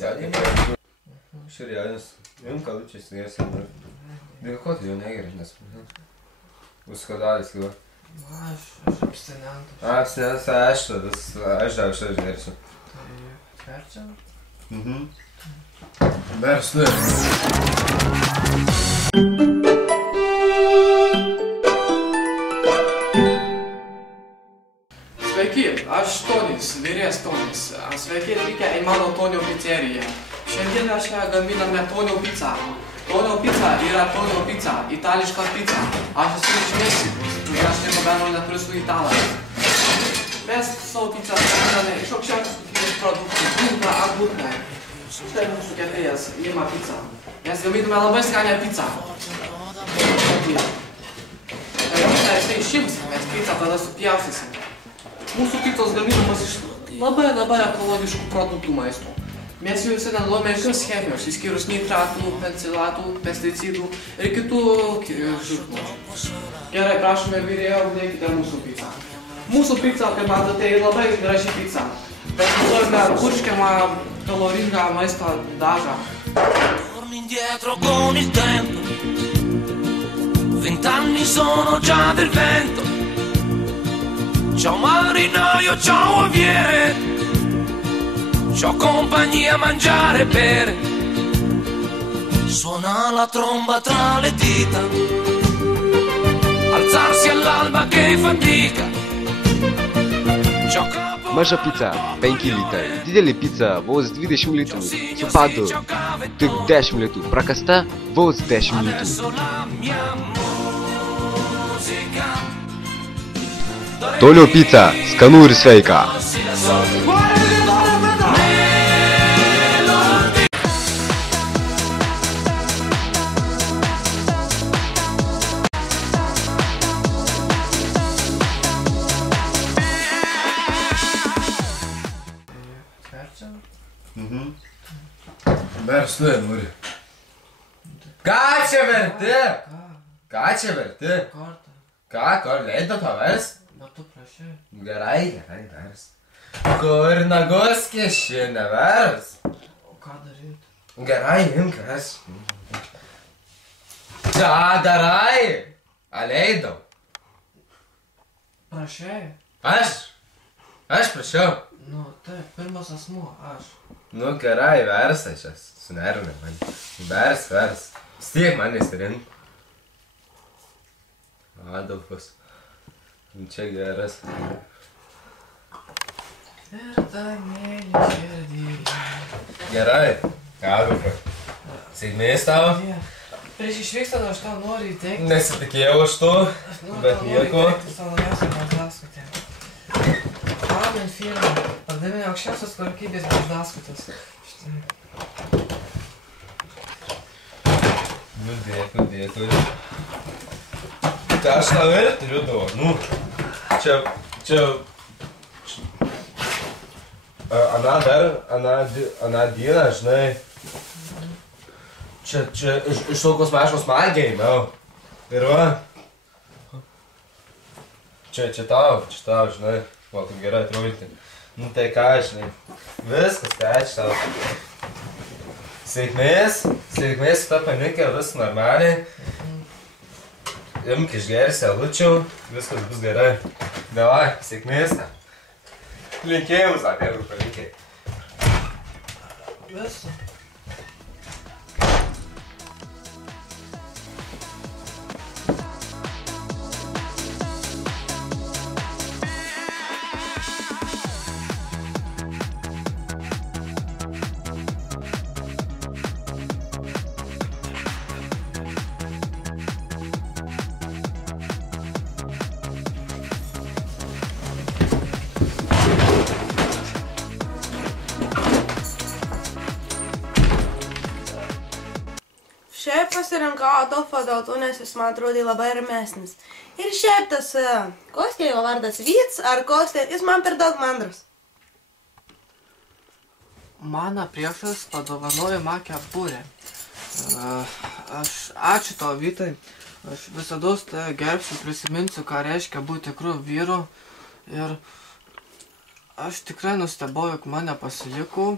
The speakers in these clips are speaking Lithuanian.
pasakymą. Širėlis. Jum kalučiais nėsi. Dėl ko tu jau negeri, nes... Užskadalis gyva. Aš abstinentas. Abstinentas, aš dar gersiu. Tai verčiam? Verstu. Sveiki, aš Tonis, vyrės Tonis. Sveiki atvykę į mano Tonio pizzeriją. Šiandien aš gaminame Tonio pizzą. Tonio pizza yra Tonio pizza, itališka pizza. Aš esu iš Meksikos, ir aš nieko bendro neturiu su italais. Mes savo pizzą gaminame iš aukščiausios kokybės produktų, grūdą, agurką. Štai mūsų kepėjas ima pizzą. Mes gaminame labai skanią pizzą. Tai jisai išims, mes pizzą tada supjaustysim. Mūsų pizzos gaminamos iš labai ekologiškų produktų maisto. Mes jų visi nenaudojame jokios chemijos, išskyrus nitratų, pencilatų, pesticidų ir kitų žirklų. Gerai, prašome vyrėjo, dėkite mūsų pizzą. Mūsų pizza, kaip matote, tai labai graži pizza. Mes naudojame purškiamą kaloringą maisto dažą. Torni indietro con il tempo, 20 anni sono già del vento. Ciao marinaio, ciao aviere, c'ho compagnia a mangiare e bere. Suona la tromba tra le dita, alzarsi all'alba che fatica. Maža pica 5 litrai, didelė pica vos 20 litrų, su padu tik 10 litrų, prakasta vos 10 litrų. Tonio pica, skanu ir sveika. Verstu, nuri. Ką čia verti? Ką čia verti? Kortą. Ką, leido tau vers? Bet tu prašai. Gerai, vers. Kur nagos keši, nevers? O ką daryti? Gerai, imk vers. Ką darai? Aleidau. Prašai? Aš prašiau. Nu, taip, pirmas asmuo, aš. Nu, gerai, vers, aš sunervinau man. Vers. Stiek man įsirink. Adolfas. Čia geras. Ir ta mėly širdį. Gerai, Adolfas. Sėkmės tau? Prieš išvykstant aš tau noriu įteikti. Nesitikėjau aš to, bet nieko. Aš noriu įteikti savo naujausią paždaskutę. Amen firma. Pardavėme aukščiausios kokybės paždaskutas. Štai. Nu, dėkui. Tai aš tau ir turiu dovanų. Čia... Aną dieną, žinai. Čia iš tokios mažos magiai, meu. Ir va. Čia tau, žinai. Va, kaip gerai atrodyti. Nu tai ką, žinai. Viskas, tai ačiū tau. Sėkmės su ta panikė, vis normaliai. Imk išgersi alučių, viskas bus gerai. Davai, sėkmės tau. Linkėjimus apie palinkė. Visu. Šiaip pasirinkau Adolfą dėl to, nes jis man atrodė labai ramesnis. Ir šiaip tas, koks tai jo vardas, Vyts ar koks tai, jis man per daug mandras. Mano priešas padovanojo man kepurę. Aš ačiū tau, Vytai. Aš visados tave gerbsiu, prisiminsiu, ką reiškia būti tikru vyru. Ir aš tikrai nustebau, jog mane pasiliko.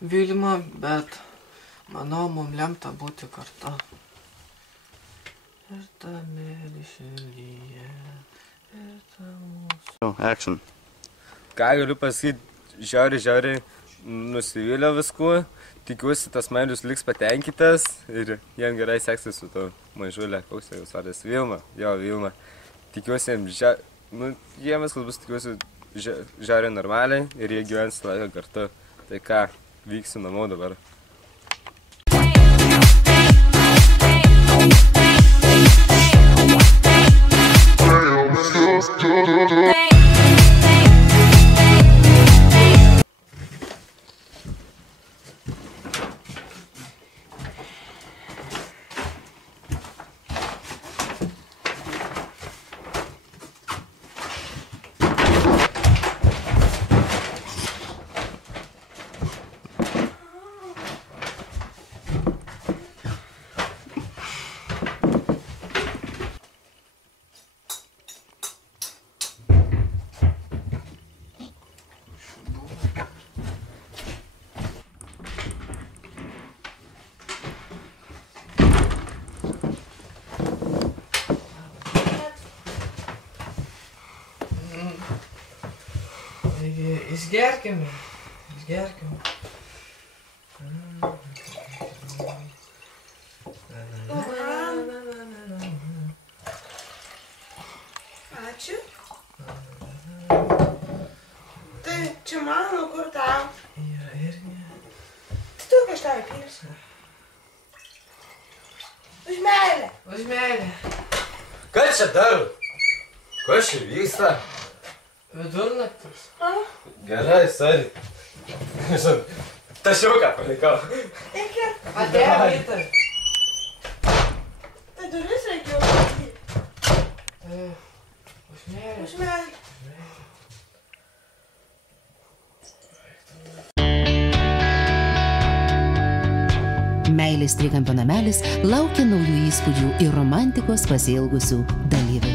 Vilma, bet manau, mums lemta būti kartu. Ir ta mėly širdyje, ir ta mūsų. Action. Ką galiu pasakyti, žiauriai nusivylę viskuo. Tikiuosi, tas Mailius liks patenkytas ir jam gerai seksis su to mažulė. Koks tai jūs vardas? Vilma. Jo, Vilma. Tikiuosi, jiem viskas bus, tikiuosi, žiauriai normaliai ir jie gyvens laiką kartu. Tai ką, vyksiu namo dabar. Išgerkime. Ačiū. Tai čia mano, kur tau? Yra irgi. Tai tu kažką įpilsi. Už meilę. Už meilę. Ką čia daru? Kas čia vyksta? Vidurnaktis. Gerai, sorry. Tašiuką palikau. Iki. Ate, Vytai. Tai duris reikėjo padaryti. Už meilę. Už meilę. Meilės trikampio namelis laukia naujų įspūdžių ir romantikos pasiilgusių dalyvių.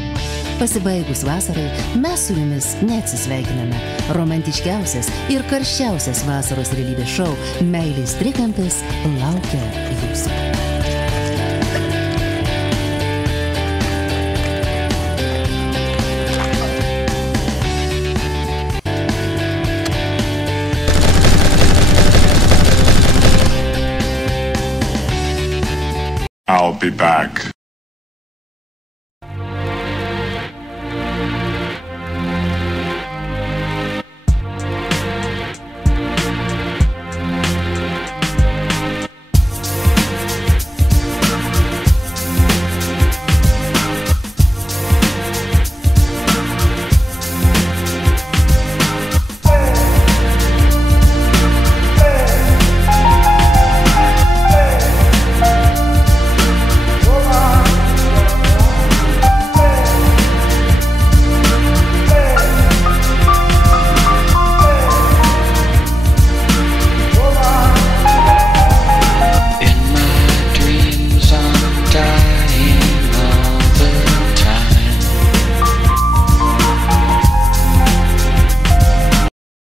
Pasibaigus vasarai, mes su jumis neatsisveikiname. Romantiškiausias ir karščiausias vasaros realybės šou Meilės trikampis laukia jūsų. I'll be back.